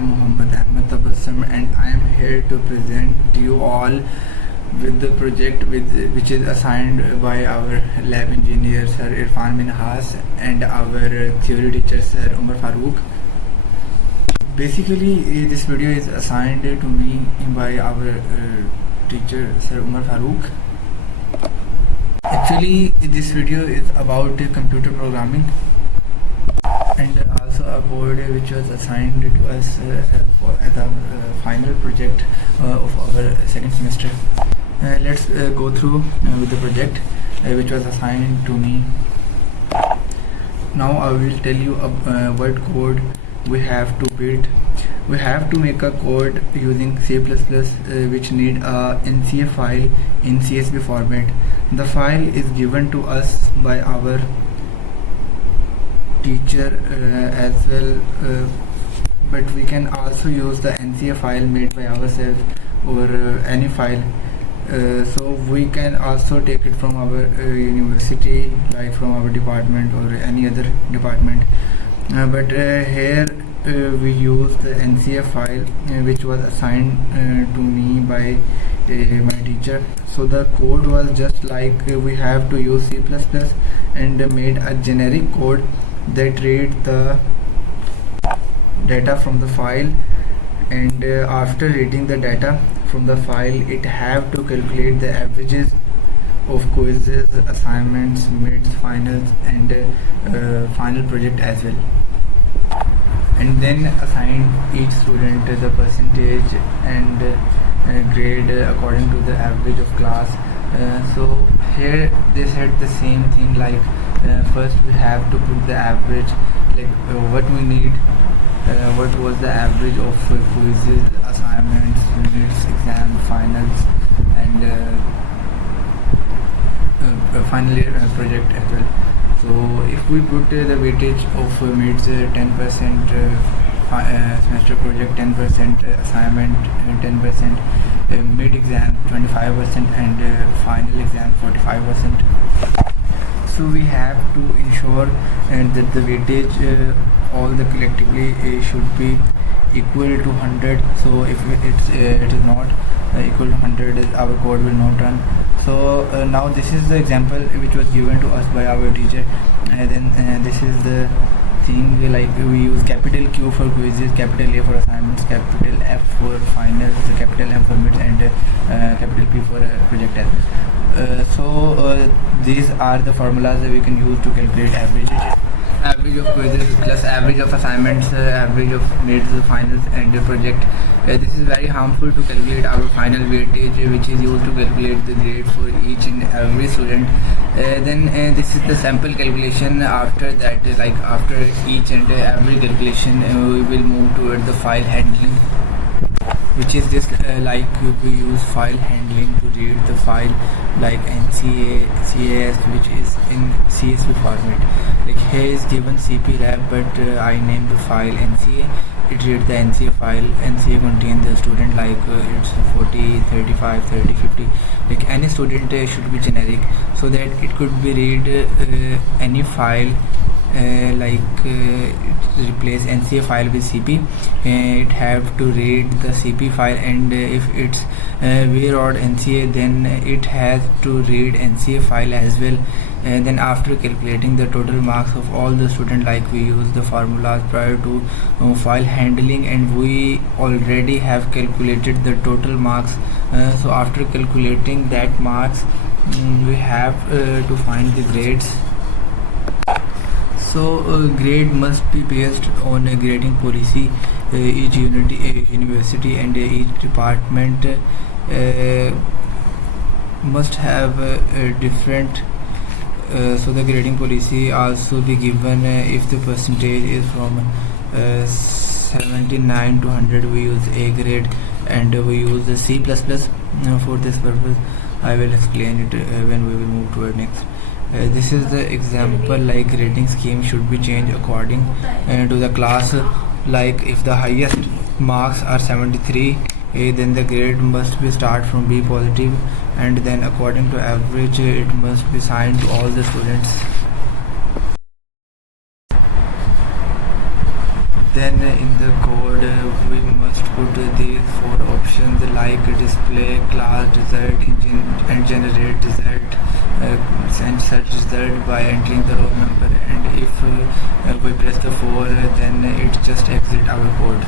am Muhammad Ahmad Tabassum, and I am here to present to you all with the project which is assigned by our lab engineer Sir Irfan Minhas and our theory teacher Sir Umar Farooq. Basically, this video is assigned to me by our teacher Sir Umar Farooq. Actually, this video is about computer programming and also a code which was assigned to us as a final project of our second semester. Let's go through with the project which was assigned to me. Now I will tell you what code we have to build. We have to make a code using C++ which need a NCA file in CSV format. The file is given to us by our teacher as well, but we can also use the NCA file made by ourselves or any file. So we can also take it from our university, like from our department or any other department, but here we use the NCA file which was assigned to me by my teacher. So the code was just like we have to use C++ and made a generic code that read the data from the file, and after reading the data from the file it have to calculate the averages of quizzes, assignments, mids, finals and final project as well, and then assign each student the percentage and grade according to the average of class. So here they said the same thing, like first we have to put the average, like what we need, what was the average of quizzes, assignments, units, exam, finals and final year project as well. So if we put the weightage of mids 10%, semester project 10%, assignment 10%, mid exam 25% and final exam 45%. So we have to ensure that the weightage all the collectively should be equal to 100. So if it is not equal to 100, our code will not run. So now this is the example which was given to us by our teacher, and then this is the thing, like we use capital Q for quizzes, capital A for assignments, capital F for finals, capital M for mids and capital P for project as well. So these are the formulas that we can use to calculate averages. Average of quizzes plus average of assignments, average of mids, finals and project. This is very harmful to calculate our final weightage, which is used to calculate the grade for each and every student. Then this is the sample calculation. After that, like after each and every calculation, we will move toward the file handling, which is this, like we use file handling to read the file like NCA, CAS, which is in CSV format. Like here is given CP_RAP, but I named the file NCA. It reads the NCA file. NCA contains the student, like it's 40, 35, 30, 50. Like any student should be generic, so that it could be read any file. Replace NCA file with CP. It have to read the CP file, and if it's VROD NCA, then it has to read NCA file as well. And then after calculating the total marks of all the students, like we use the formulas prior to file handling, and we already have calculated the total marks. So after calculating that marks, we have to find the grades. So grade must be based on a grading policy. Each university and each department must have a different. So the grading policy also be given if the percentage is from 79 to 100. We use A grade, and we use the C++ for this purpose. I will explain it when we will move toward next. This is the example, like grading scheme should be changed according to the class. Like if the highest marks are 73, then the grade must be start from B positive, and then according to average it must be assigned to all the students. then in the code we must put these four options like display, class, result, and generate result, and search result by entering the roll number, and if we press the 4 then it just exit our code.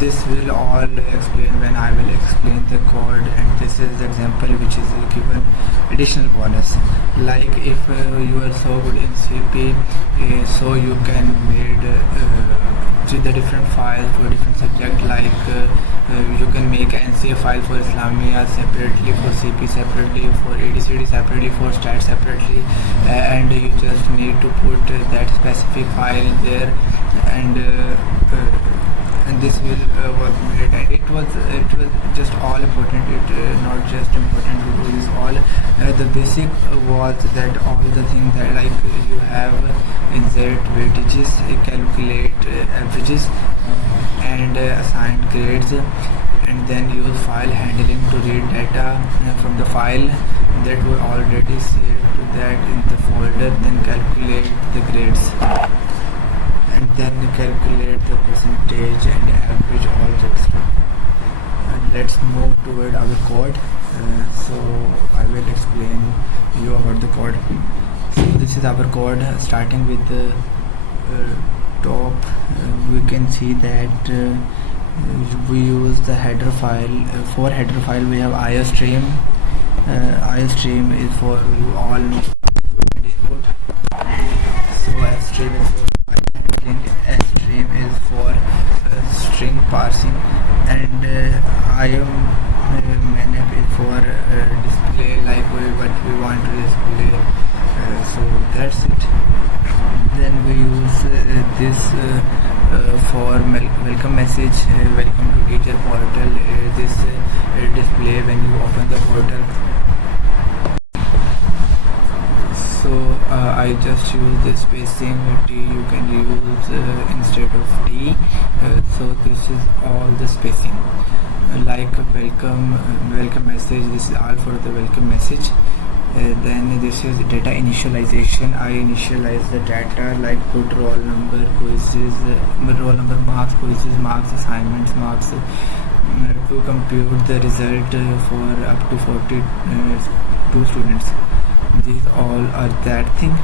This will all explain when I will explain the code, and this is the example which is given additional bonus. Like if you are so good in CP, so you can made the different files for different subject. Like you can make an NCA file for Islamia separately, for CP separately, for ADCD separately, for STAT separately, and you just need to put that specific file there, and this will work made, and it was just all important. It not just important to do this all. The basic was that all the things that like you have insert weightages, calculate averages, and assign grades, and then use file handling to read data from the file that were already saved that in the folder, then calculate the grades, and then calculate the percentage and average all that stuff. And let's move toward our code. So I will explain you about the code. So this is our code. Starting with the top, we can see that we use the header file. For header file we have iostream. Iostream is for you all know input. So stream is for stream is for string parsing, and manip is for display, like what we want to display. So that's it. Then we use this for welcome message, welcome to teacher portal. This display when you open the portal. So I just use the spacing T, you can use instead of T. So this is all the spacing. Like welcome message, this is all for the welcome message. Then this is data initialization. I initialize the data, like put roll number, quizzes, roll number, marks, quizzes, marks, assignments, marks, to compute the result for up to 42 students. These all are that thing.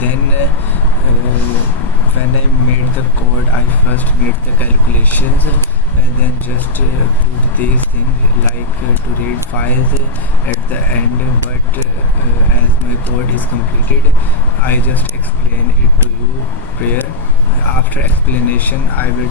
Then when I made the code, I first made the calculations, and then just put these things like to read files at the end. But as my code is completed, I just explain it to you here. After explanation, I will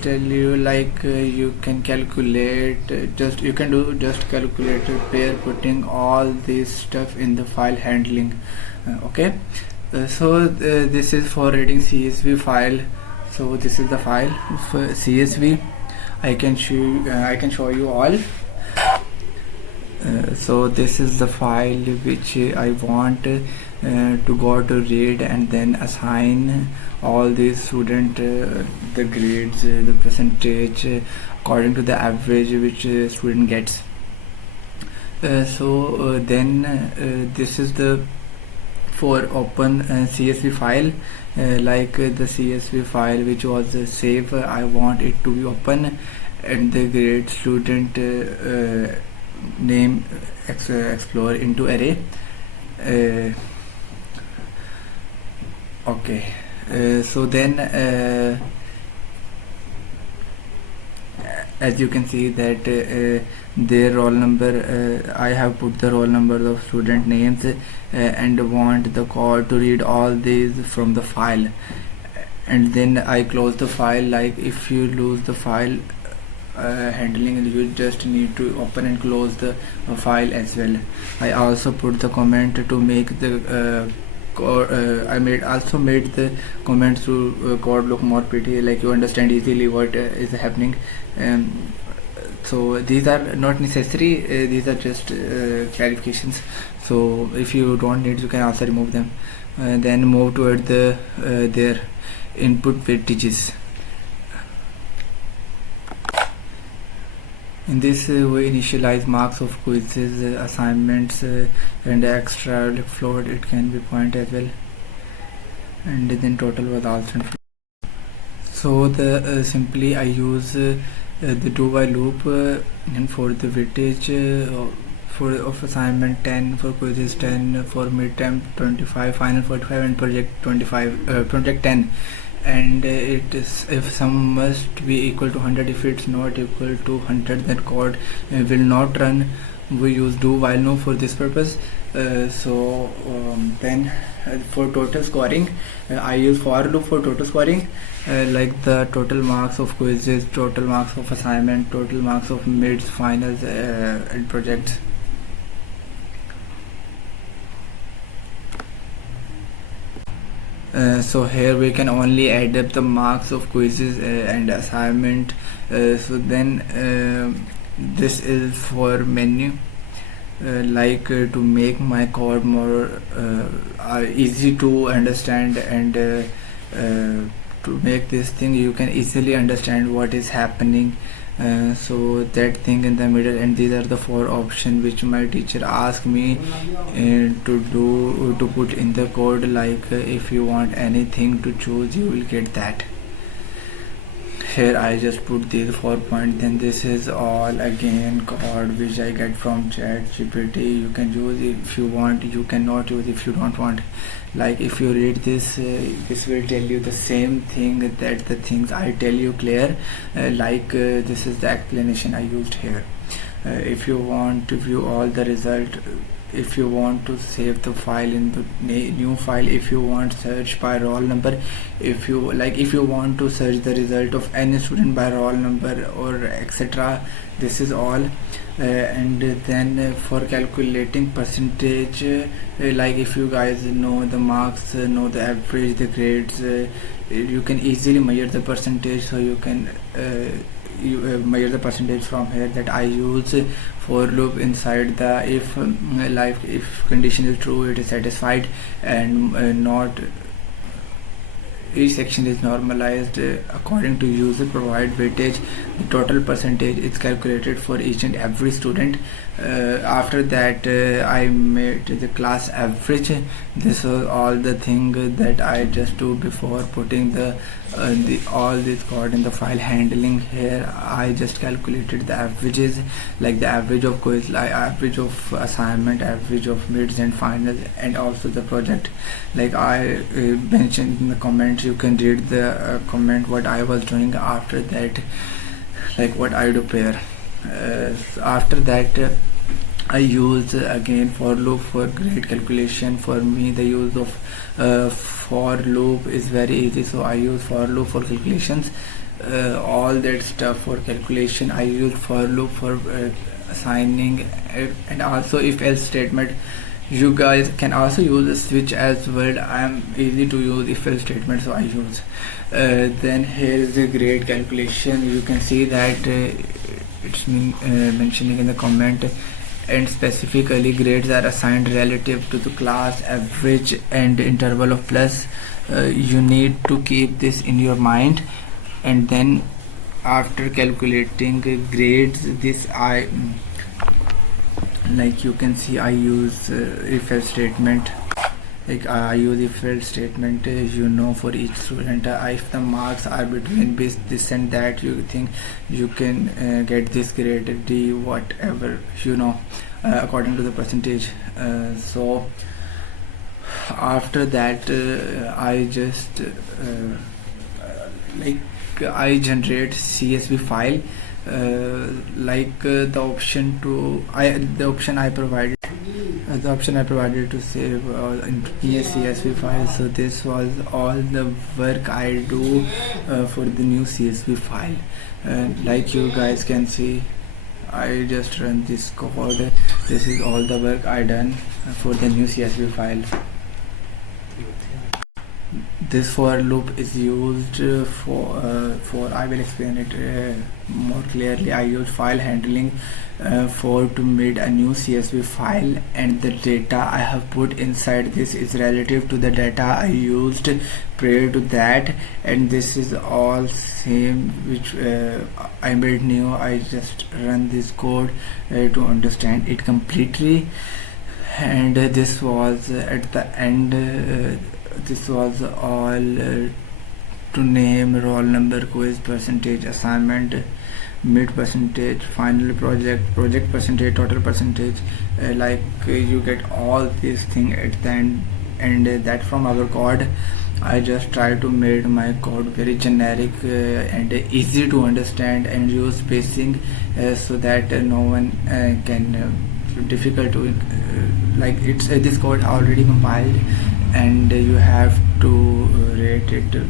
tell you like you can calculate, you can do just calculator pair, putting all this stuff in the file handling. Okay, so this is for reading CSV file. So this is the file for CSV. I can show you all. So this is the file which I want to go to read, and then assign all these student the grades, the percentage according to the average which student gets. So then this is the for open CSV file, like the CSV file which was saved, I want it to be open, and the grade student name explore into array. Okay, so then as you can see that their roll number, I have put the roll number of student names, and want the code to read all these from the file, and then I close the file. Like if you lose the file handling, you just need to open and close the file as well. I also put the comment to make the I also made the comments to code look more pretty, like you understand easily what is happening. So these are not necessary, these are just clarifications. So if you don't need, you can also remove them. Then move toward the their input weightages. In this we initialize marks of quizzes, assignments, and extra float, it can be point as well. and then total was also included. So the simply I use the do while loop and for the weightage for of assignment 10, for quizzes 10, for midterm 25, final 45, and project 25, project 10. And it is, if sum must be equal to 100, if it's not equal to 100, then code will not run. We use do while no for this purpose. Then for total scoring, I use for loop for total scoring, like the total marks of quizzes, total marks of assignment, total marks of mids, finals, and projects. So here we can only add up the marks of quizzes and assignment. So then this is for menu, to make my code more easy to understand, and to make this thing you can easily understand what is happening. So that thing in the middle, and these are the 4 options which my teacher asked me to put in the code. If you want anything to choose, you will get that. Here I just put these 4 points. Then this is all again code which I get from ChatGPT. You can use if you want, you cannot use if you don't want. If you read this, this will tell you the same thing that the things I tell you clear. This is the explanation I used here. If you want to view all the result, if you want to save the file in the new file, if you want search by roll number, if you want to search the result of any student by roll number or etc., this is all. And then for calculating percentage, if you guys know the marks, know the average, the grades, you can easily measure the percentage. So you can measure the percentage from here. That I use for loop inside the if condition is true, it is satisfied, and not each section is normalized according to user provide weightage. The total percentage is calculated for each and every student. After that I made the class average. This was all the thing that I just do before putting all this code in the file. Handling, here I just calculated the averages, like the average of quiz, average of assignment, average of mids and finals, and also the project. I mentioned in the comments, you can read the comment what I was doing after that, what I do pair. After that I use again for loop for grade calculation. For me the use of for loop is very easy, so I use for loop for calculations. All that stuff for calculation I use for loop for assigning, and also if else statement. You guys can also use a switch as well. I am easy to use if else statement, so I use. Then here is the grade calculation. You can see that it's mentioning in the comment, and specifically grades are assigned relative to the class average and interval of plus. You need to keep this in your mind. And then after calculating grades, this you can see I use if else statement. I use if else statement, for each student. If the marks are between this and that, you think you can get this grade D, whatever, according to the percentage. So after that I just I generate CSV file. The option I provided to save in CSV file. So this was all the work I do for the new CSV file. You guys can see, I just run this code. This is all the work I done for the new CSV file. This for loop is used for I will explain it more clearly. I use file handling to make a new CSV file, and the data I have put inside this is relative to the data I used prior to that, and this is all same which I made new. I just run this code to understand it completely. And this was at the end this was all to name roll number, quiz percentage, assignment, mid percentage, final project percentage, total percentage. You get all these things at the end, and that from our code. I just try to make my code very generic and easy to understand, and use spacing so that no one can difficult to like it's this code already compiled, and you have to rate it.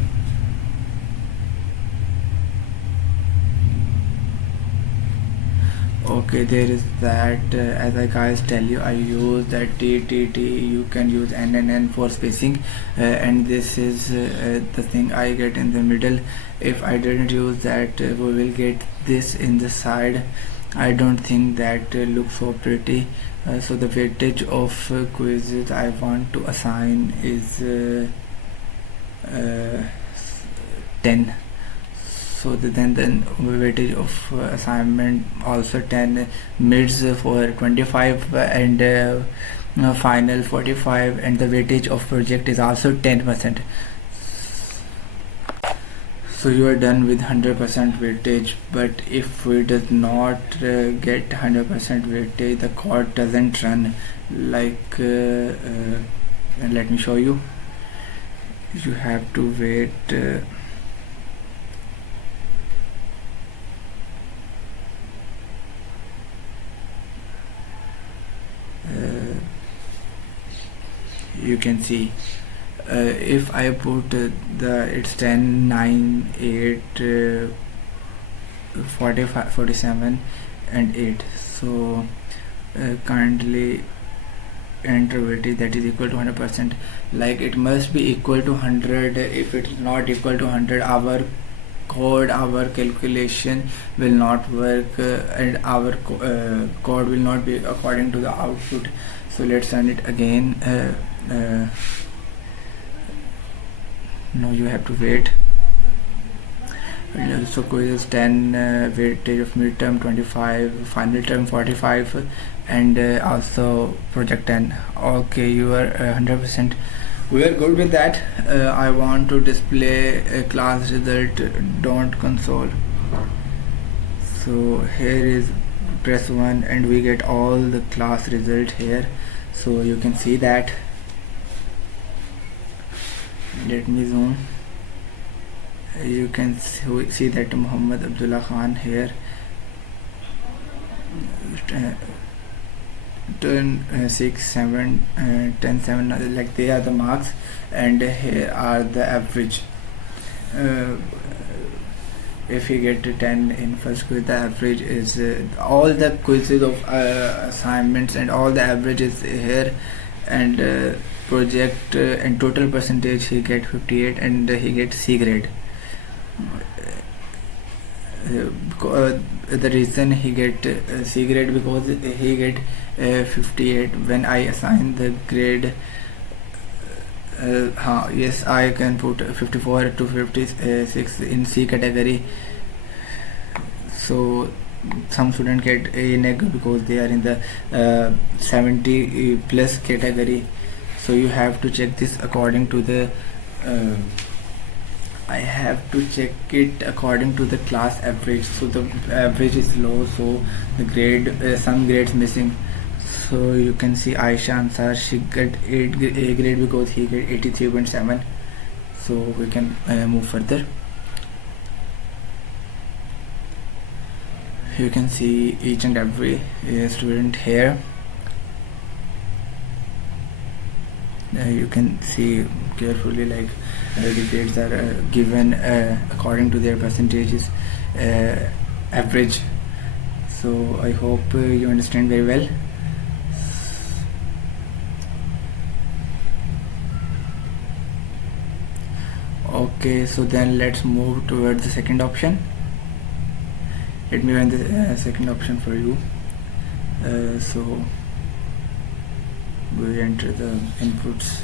Okay, there is that. As I guys tell you, I use that TTT. You can use NNN for spacing, and this is the thing I get in the middle. If I didn't use that, we will get this in the side. I don't think that looks so pretty. So the weightage of quizzes I want to assign is 10. So then weightage of assignment also 10, mids for 25, and final 45, and the weightage of project is also 10%. So you are done with 100% weightage. But if we does not get 100% weightage, the code doesn't run. Let me show you. You have to wait. You can see if I put it's 10, 9, 8, 45, 47 and 8. So currently enter weightage that is equal to 100%. Like it must be equal to 100. If it's not equal to 100, our code, our calculation will not work, and our code will not be according to the output. So let's run it again. No, you have to wait. So quiz is 10, weightage of midterm 25, final term 45, and also project 10. Okay, you are 100%. We are good with that. I want to display a class result, don't console. So here is press 1 and we get all the class result here. So you can see that. Let me zoom. You can see that Muhammad Abdullah Khan here. 6, 7, 10, 7, like they are the marks, and here are the average. If you get 10 in first quiz, the average is all the quizzes of assignments, and all the average is here, and project and total percentage he get 58, and he get C grade. The reason he get C grade because he get 58 when I assign the grade. Yes, I can put 54 to 56 in C category. So some students get A neg because they are in the 70 plus category. So you have to check this according to the I have to check it according to the class average. So the average is low, so the grade some grades missing. So you can see Aisha Ansar, she got A grade because he got 83.7. So we can move further. You can see each and every student here. You can see carefully, like the grades are given according to their percentages average. So I hope you understand very well. Okay, so then let's move towards the second option. Let me run the second option for you. So we enter the inputs.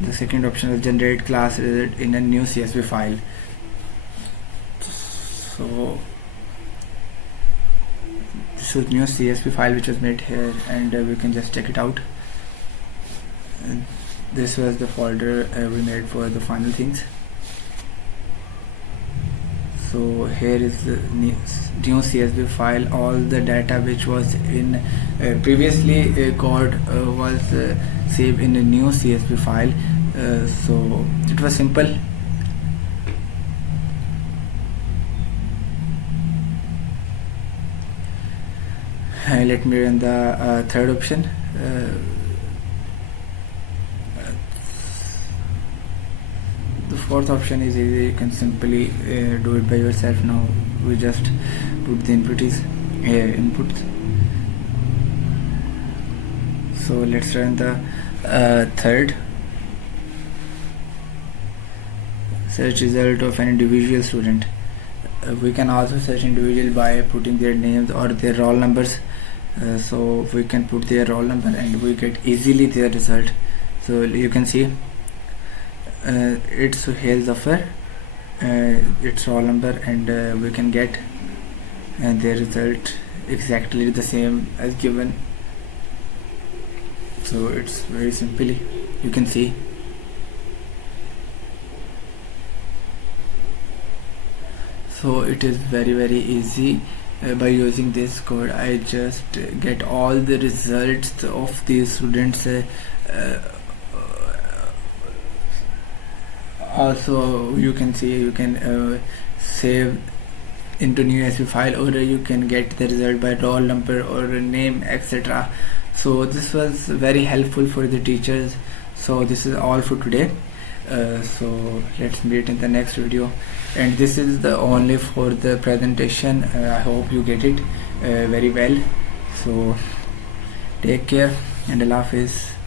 The second option is generate class result in a new CSV file. So this was new CSV file which was made here, and we can just check it out. This was the folder we made for the final things. So here is the new CSV file. All the data which was in previously code was saved in a new CSV file. So it was simple. Let me run the third option. The fourth option is easy. You can simply do it by yourself. Now we just put the inputs. So let's run the third. Search result of an individual student. We can also search individual by putting their names or their roll numbers. So we can put their roll number and we get easily their result. So you can see it's Suhail Zafar, its roll number, and we can get their result exactly the same as given. So it's very simply, you can see. So it is very easy. By using this code, I just get all the results of these students. Also, you can see, you can save into new CSV file, or you can get the result by roll number or name, etc. So this was very helpful for the teachers. So this is all for today. So let's meet in the next video, and this is the only for the presentation. I hope you get it very well. So take care and Allah Hafiz.